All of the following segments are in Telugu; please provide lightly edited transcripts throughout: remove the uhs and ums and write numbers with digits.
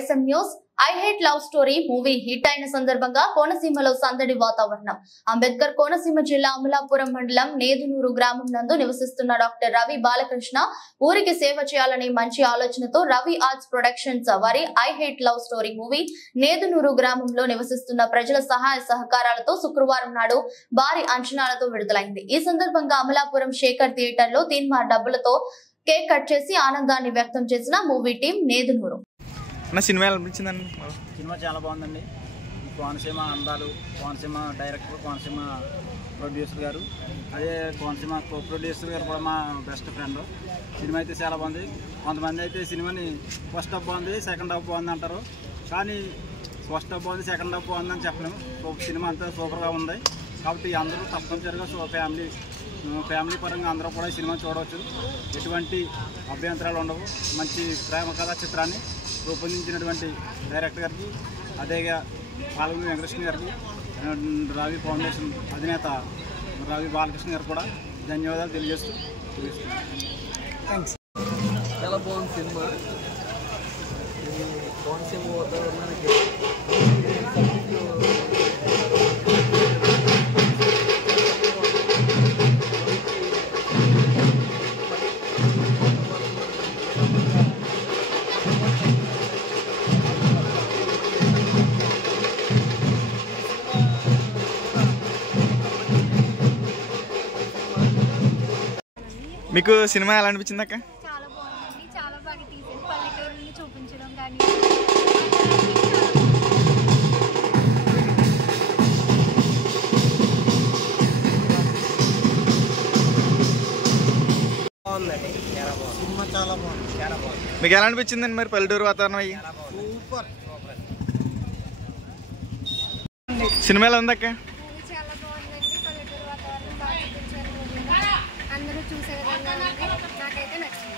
YSM news. I hate love story movie hit అయిన సందర్భంగా కోనసీమలో సందడి వాతావరణం. అంబేద్కర్ కోనసీమ జిల్లా అమలాపురం మండలం నేదునూరు గ్రామం నందు నివసిస్తున్న డాక్టర్ రవి బాలకృష్ణ ఊరికి సేవ చేయాలనే మంచి ఆలోచనతో రవి ఆర్ట్స్ ప్రొడక్షన్స్ వారి I hate love story movie Nedunuru గ్రామంలో నివసిస్తున్న ప్రజల సహాయ సహకారాలతో శుక్రవారం నాడు భారీ అంచనాలతో విడుదలైంది. ఈ సందర్భంగా అమలాపురం శేఖర్ థియేటర్ లో తీన్మార్ డబ్బులతో కేక్ కట్ చేసి ఆనందాన్ని వ్యక్తం చేసిన మూవీ టీం నేదునూరు. సినిమా చాలా బాగుందండి. కోనసీమ అందాలు, కోనసీమ డైరెక్టర్, కోనసీమ ప్రొడ్యూసర్ గారు, అదే కోనసీమ కో ప్రొడ్యూసర్ గారు కూడా మా బెస్ట్ ఫ్రెండ్. సినిమా అయితే చాలా బాగుంది. కొంతమంది అయితే సినిమాని ఫస్ట్ హాఫ్ బాగుంది, సెకండ్ హాఫ్ బాగుంది అంటారు. కానీ ఫస్ట్ హాఫ్ బాగుంది, సెకండ్ హాఫ్ బాగుందని చెప్పలేము. సినిమా అంతా సూపర్గా ఉంది. కాబట్టి అందరూ తప్పనిసరిగా ఫ్యామిలీ పరంగా అందరూ కూడా ఈ సినిమా చూడవచ్చు. ఎటువంటి అభ్యంతరాలు ఉండవు. మంచి ప్రేమ కథా చిత్రాన్ని రూపొందించినటువంటి డైరెక్టర్ గారికి, అదేగా పాల్గొని వెంకటకృష్ణ గారికి, రవి ఫౌండేషన్ అధినేత రవి బాలకృష్ణ గారు కూడా ధన్యవాదాలు తెలియజేస్తూ థ్యాంక్స్. చాలా బాగుంది సినిమా. కోనసీమ వాతావరణానికి మీకు సినిమా ఎలా అనిపించింది అక్క? చాలా బాగుంది. చాలా బాగా తీసారు. పల్లెటూరుని చూపించడం కానీ సినిమా చాలా బాగుంది. మీకు ఎలా అనిపించిందండి మరి పల్లెటూరు వాతావరణం అయ్యి? సూపర్. సినిమా ఎలా ఉంది అక్క? చాలా బాగుందండి. పల్లెటూరు వాతావరణం బాగా చూపించారు. అందరూ చూసే విధంగా ఉంది. నాకైతే నచ్చింది.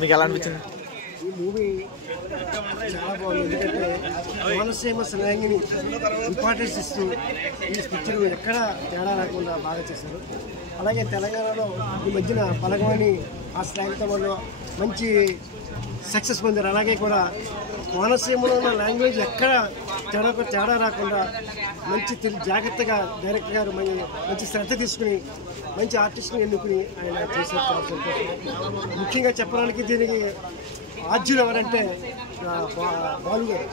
మీకు ఎలా అనిపించింది? ఈ మూవీ చాలా బాగుంది. ఎందుకంటే కోనసీమ స్లాంగ్ని ఇంపార్టెన్స్ ఇస్తూ ఈ పిక్చర్ ఎక్కడ తేడా రాకుండా బాగా చేశారు. అలాగే తెలంగాణలో ఈ మధ్యన బలగమని ఆ స్లాంగ్తో వాళ్ళు మంచి సక్సెస్ పొందారు. అలాగే కూడా కోనసీమలో ఉన్న లాంగ్వేజ్ ఎక్కడ తేడా రాకుండా మంచి జాగ్రత్తగా డైరెక్టర్ గారు మంచి శ్రద్ధ తీసుకుని మంచి ఆర్టిస్ట్ని ఎన్నుకుని ఆయన చేశారు. ముఖ్యంగా చెప్పడానికి దీనికి ఆద్యులు ఎవరంటే బాలు గారు,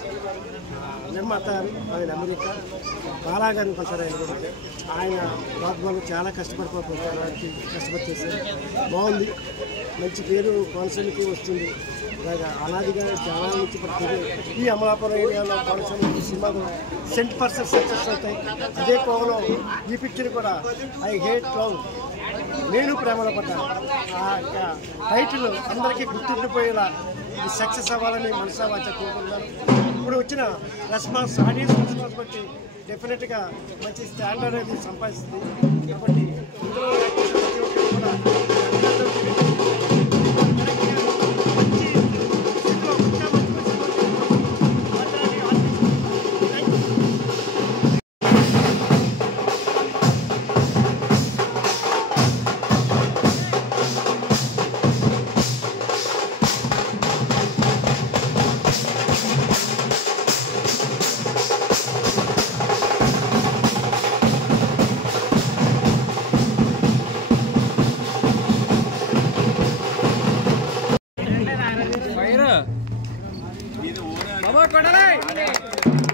నిర్మాత ఆయన అమెరికా, బాలా గారిని కొంటారు. ఆయన బాబు చాలా కష్టపడిపోతారు, కష్టపడి చేశారు. బాగుంది. మంచి పేరు కోనసీమకి వస్తుంది. అలాగా అనాదిగా చాలా నుంచి పడుతుంది. ఈ అమలాపురం ఏరియాలో కోనసీమ సినిమాలు 100% సక్సెస్ అవుతాయి. అదే కోవలో ఈ పిక్చర్ కూడా ఐ హేట్ లవ్, నేను ప్రేమలో పడ్డాను. ఆ టైటిల్ అందరికీ గుర్తుండిపోయేలా ఇది సక్సెస్ అవ్వాలని మనసా వాచ కోరుకుంటున్నాను. ఇప్పుడు వచ్చిన రెస్పాన్స్, ఆడియన్స్ రెస్పాన్స్ బట్టి డెఫినెట్గా మంచి స్టాండర్డ్ అనేది సంపాదిస్తుంది. కాబట్టి కూడా బాబా కొడాలి.